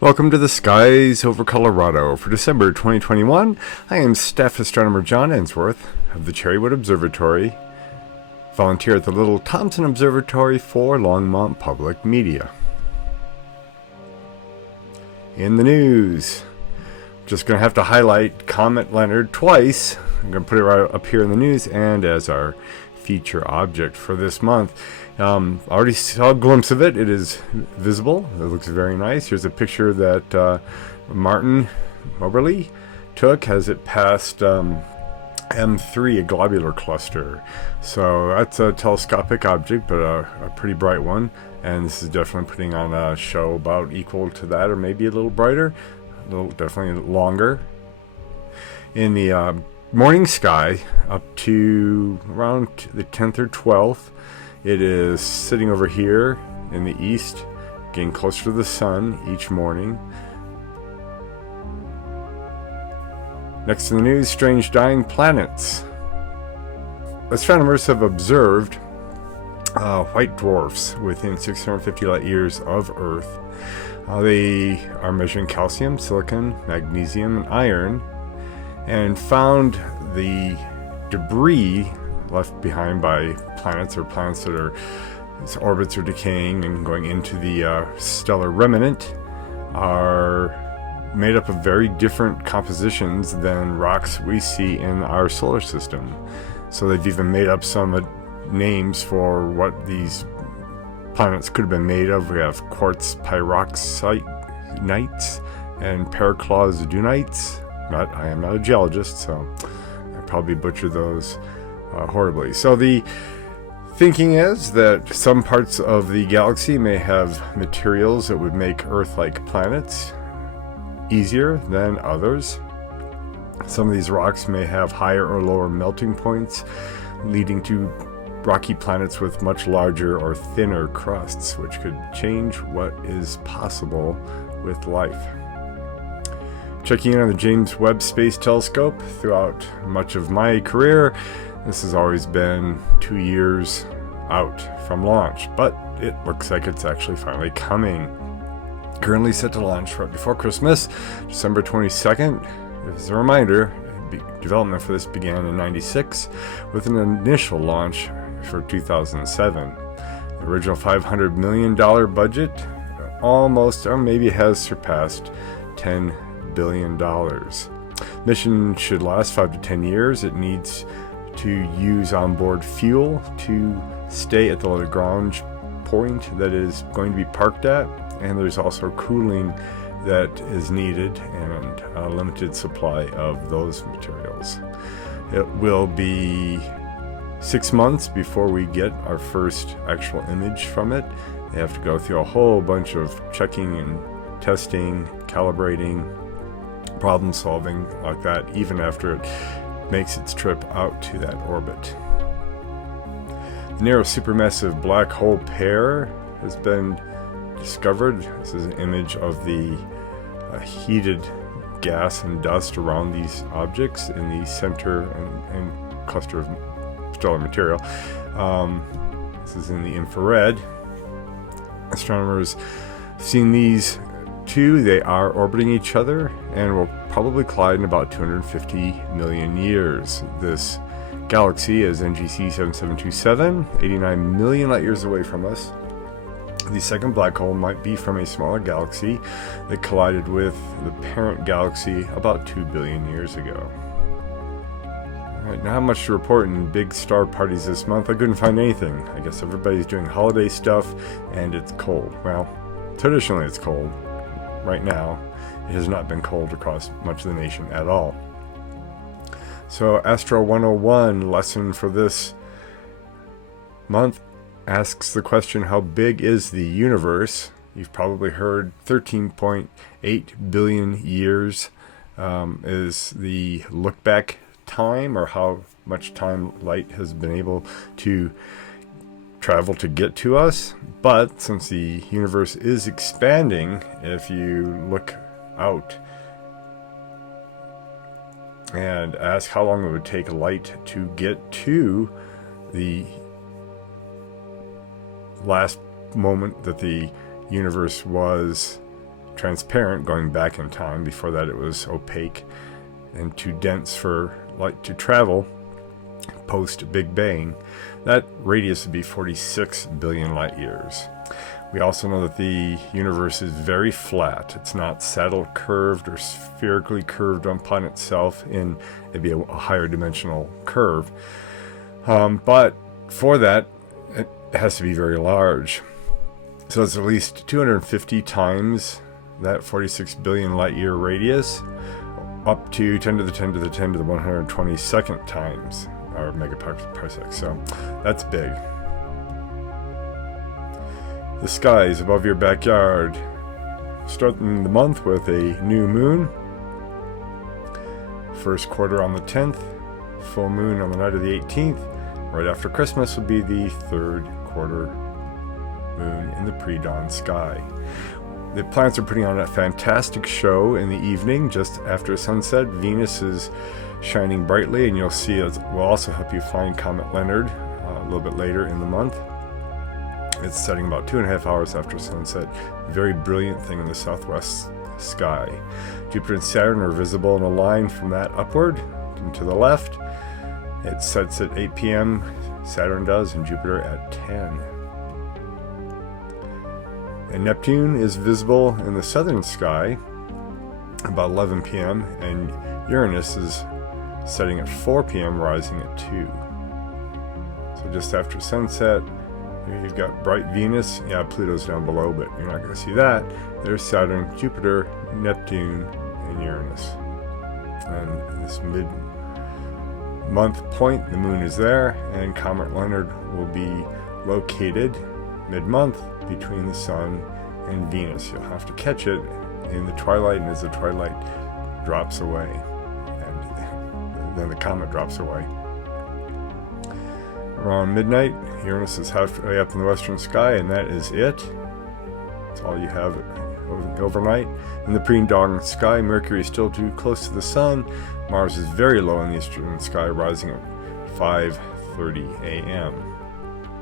Welcome to the skies over Colorado for December 2021. I am Staff Astronomer John Enworth of the Cherrywood Observatory, volunteer at the Little Thompson Observatory for Longmont Public Media. In the news, just going to have to highlight Comet Leonard twice. I'm going to put it right up here in the news and as our feature object for this month. Already saw a glimpse of it. It is visible. It looks very nice. Here's a picture that Martin Moberly took as it passed M3, a globular cluster. So that's a telescopic object, but a pretty bright one. And this is definitely putting on a show about equal to that, or maybe a little brighter, definitely longer. In the morning sky, up to around the 10th or 12th, it is sitting over here in the east, getting closer to the sun each morning. Next in the news, strange dying planets. Astronomers have observed white dwarfs within 650 light years of Earth. They are measuring calcium, silicon, magnesium, and iron, and found the debris left behind by planets or planets that are, its orbits are decaying and going into the stellar remnant, are made up of very different compositions than rocks we see in our solar system. So they've even made up some names for what these planets could have been made of. We have quartz pyroxenites and periclausdunites. I am not a geologist, so I probably butchered those horribly. So the thinking is that some parts of the galaxy may have materials that would make Earth-like planets easier than others. Some of these rocks may have higher or lower melting points, leading to rocky planets with much larger or thinner crusts, which could change what is possible with life. Checking in on the James Webb Space Telescope throughout much of my career, this has always been 2 years out from launch, but it looks like it's actually finally coming. Currently set to launch right before Christmas, December 22nd. As a reminder, development for this began in '96 with an initial launch for 2007. The original $500 million budget almost, or maybe has surpassed $10 billion. Mission should last 5 to 10 years. It needs to use onboard fuel to stay at the Lagrange point that is going to be parked at, and there's also cooling that is needed and a limited supply of those materials. It will be 6 months before we get our first actual image from it. They have to go through a whole bunch of checking and testing, calibrating, problem solving like that, even after it makes its trip out to that orbit. The narrow supermassive black hole pair has been discovered. This is an image of the heated gas and dust around these objects in the center and cluster of stellar material. This is in the infrared. Astronomers have seen these two. They are orbiting each other and will probably collide in about 250 million years. This galaxy is NGC 7727, 89 million light years away from us. The second black hole might be from a smaller galaxy that collided with the parent galaxy about 2 billion years ago. Alright, not much to report in big star parties this month. I couldn't find anything. I guess everybody's doing holiday stuff and it's cold. Well, traditionally it's cold. Right now, it has not been cold across much of the nation at all. So, Astro 101 lesson for this month asks the question, how big is the universe? You've probably heard 13.8 billion years is the look back time, or how much time light has been able to travel to get to us. But since the universe is expanding, if you look out and ask how long it would take light to get to the last moment that the universe was transparent going back in time. Before that it was opaque and too dense for light to travel post Big Bang. That radius would be 46 billion light years. We also know that the universe is very flat. It's not saddle curved or spherically curved upon itself in maybe a higher dimensional curve. But for that, it has to be very large. So it's at least 250 times that 46 billion light year radius, up to 10 to the 10 to the 10 to the 122nd times our megaparsec. So that's big. The skies above your backyard. Starting the month with a new moon. First quarter on the 10th. Full moon on the night of the 18th. Right after Christmas will be the third quarter moon in the pre-dawn sky. The planets are putting on a fantastic show in the evening just after sunset. Venus is shining brightly, and you'll see it will also help you find Comet Leonard a little bit later in the month. It's setting about 2.5 hours after sunset. Very brilliant thing in the southwest sky. Jupiter and Saturn are visible in a line from that upward and to the left. It sets at 8 p.m. Saturn does, and Jupiter at 10. And Neptune is visible in the southern sky about 11 p.m. and Uranus is setting at 4 p.m. rising at 2. So just after sunset, you've got bright Venus. Yeah, Pluto's down below, but you're not going to see that. There's Saturn, Jupiter, Neptune, and Uranus. And this mid-month point, the moon is there, and Comet Leonard will be located mid-month between the Sun and Venus. You'll have to catch it in the twilight, and as the twilight drops away, and then the comet drops away. Around midnight, Uranus is halfway up in the western sky, and that is it. That's all you have overnight. In the pre-dawn sky, Mercury is still too close to the Sun. Mars is very low in the eastern sky, rising at 5:30 a.m.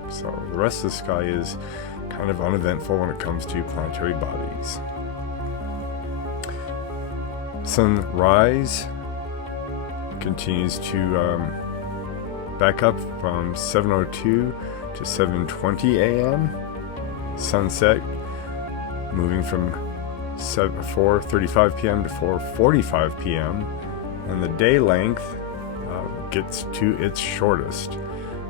So the rest of the sky is kind of uneventful when it comes to planetary bodies. Sunrise continues to back up from 7:02 to 7:20 a.m. Sunset moving from 4:35 p.m. to 4:45 p.m. and the day length gets to its shortest.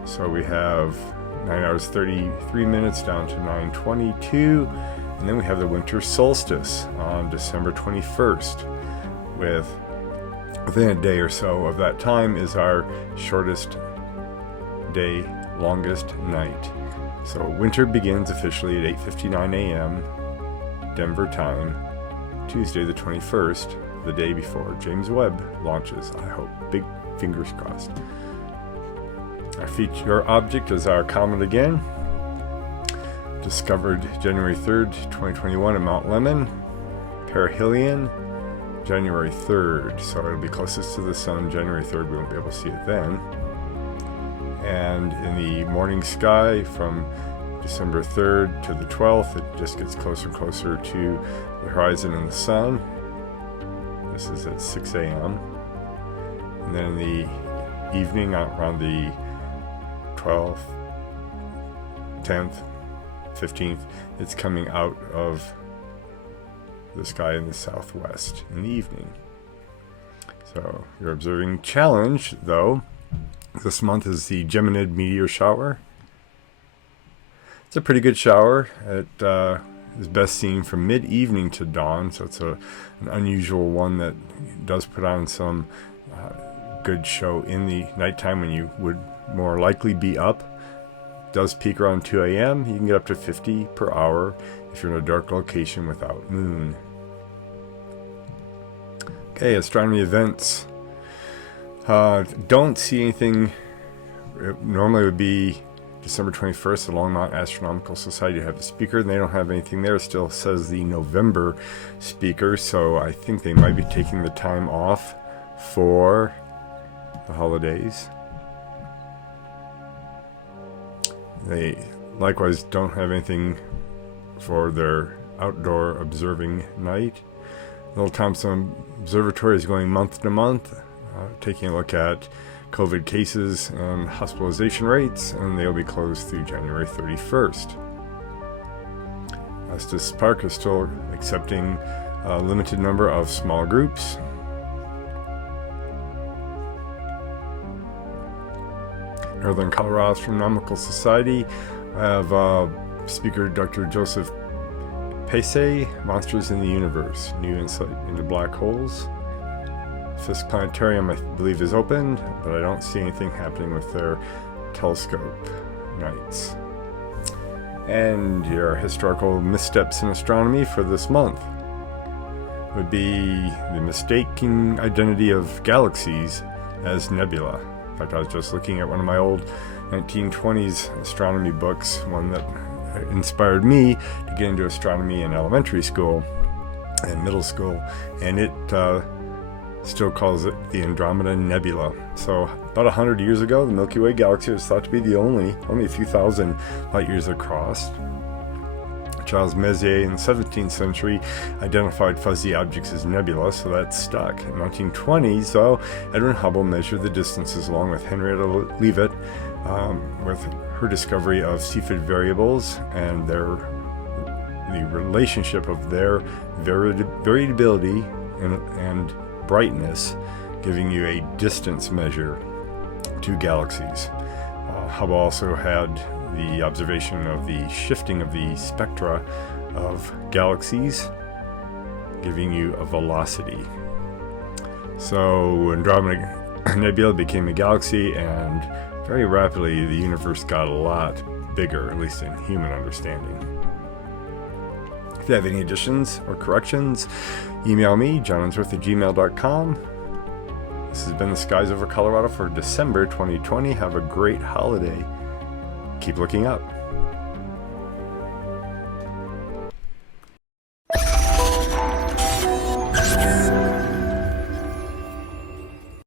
So we have 9 hours 33 minutes down to 9:22, and then we have the winter solstice on December 21st. Within a day or so of that time is our shortest day, longest night. So winter begins officially at 8:59 a.m. Denver time, Tuesday the 21st, the day before James Webb launches. I hope. Big fingers crossed. Our feature object is our comet again. Discovered January 3rd, 2021 at Mount Lemmon, perihelion, January 3rd. So it'll be closest to the Sun January 3rd. We won't be able to see it then. And in the morning sky from December 3rd to the 12th, it just gets closer and closer to the horizon and the Sun. This is at 6 a.m. And then in the evening, around the 12th, 10th, 15th, it's coming out of the sky in the southwest in the evening. So you're observing challenge, though. This month is the Geminid meteor shower. It's a pretty good shower. It is best seen from mid-evening to dawn, so it's an unusual one that does put on some good show in the nighttime when you would more likely be up. It does peak around 2 a.m. You can get up to 50 per hour if you're in a dark location without moon. Okay, astronomy events. Don't see anything. It normally would be December 21st, the Longmont Astronomical Society have a speaker, and they don't have anything there. It still says the November speaker, so I think they might be taking the time off for the holidays. They likewise don't have anything for their outdoor observing night. Little Thompson Observatory is going month to month, taking a look at COVID cases and hospitalization rates, and they'll be closed through January 31st. Estes Park is still accepting a limited number of small groups. Northern Colorado Astronomical Society, I have speaker Dr. Joseph Pace, Monsters in the Universe, New Insight into Black Holes. Fisk Planetarium, I believe, is open, but I don't see anything happening with their telescope nights. And your historical missteps in astronomy for this month would be the mistaken identity of galaxies as nebula. In fact, I was just looking at one of my old 1920s astronomy books, one that inspired me to get into astronomy in elementary school and middle school, and it still calls it the Andromeda Nebula. So about 100 years ago, the Milky Way galaxy was thought to be the only a few thousand light years across. Charles Messier in the 17th century identified fuzzy objects as nebula, so that stuck. In 1920s, Edwin Hubble measured the distances along with Henrietta Leavitt with her discovery of Cepheid variables and the relationship of their variability and brightness, giving you a distance measure to galaxies. Hubble also had the observation of the shifting of the spectra of galaxies, giving you a velocity. So Andromeda Nebula became a galaxy, and very rapidly the universe got a lot bigger, at least in human understanding. If you have any additions or corrections, email me, johnensworth@gmail.com. This has been the Skies Over Colorado for December 2020. Have a great holiday. Keep looking up.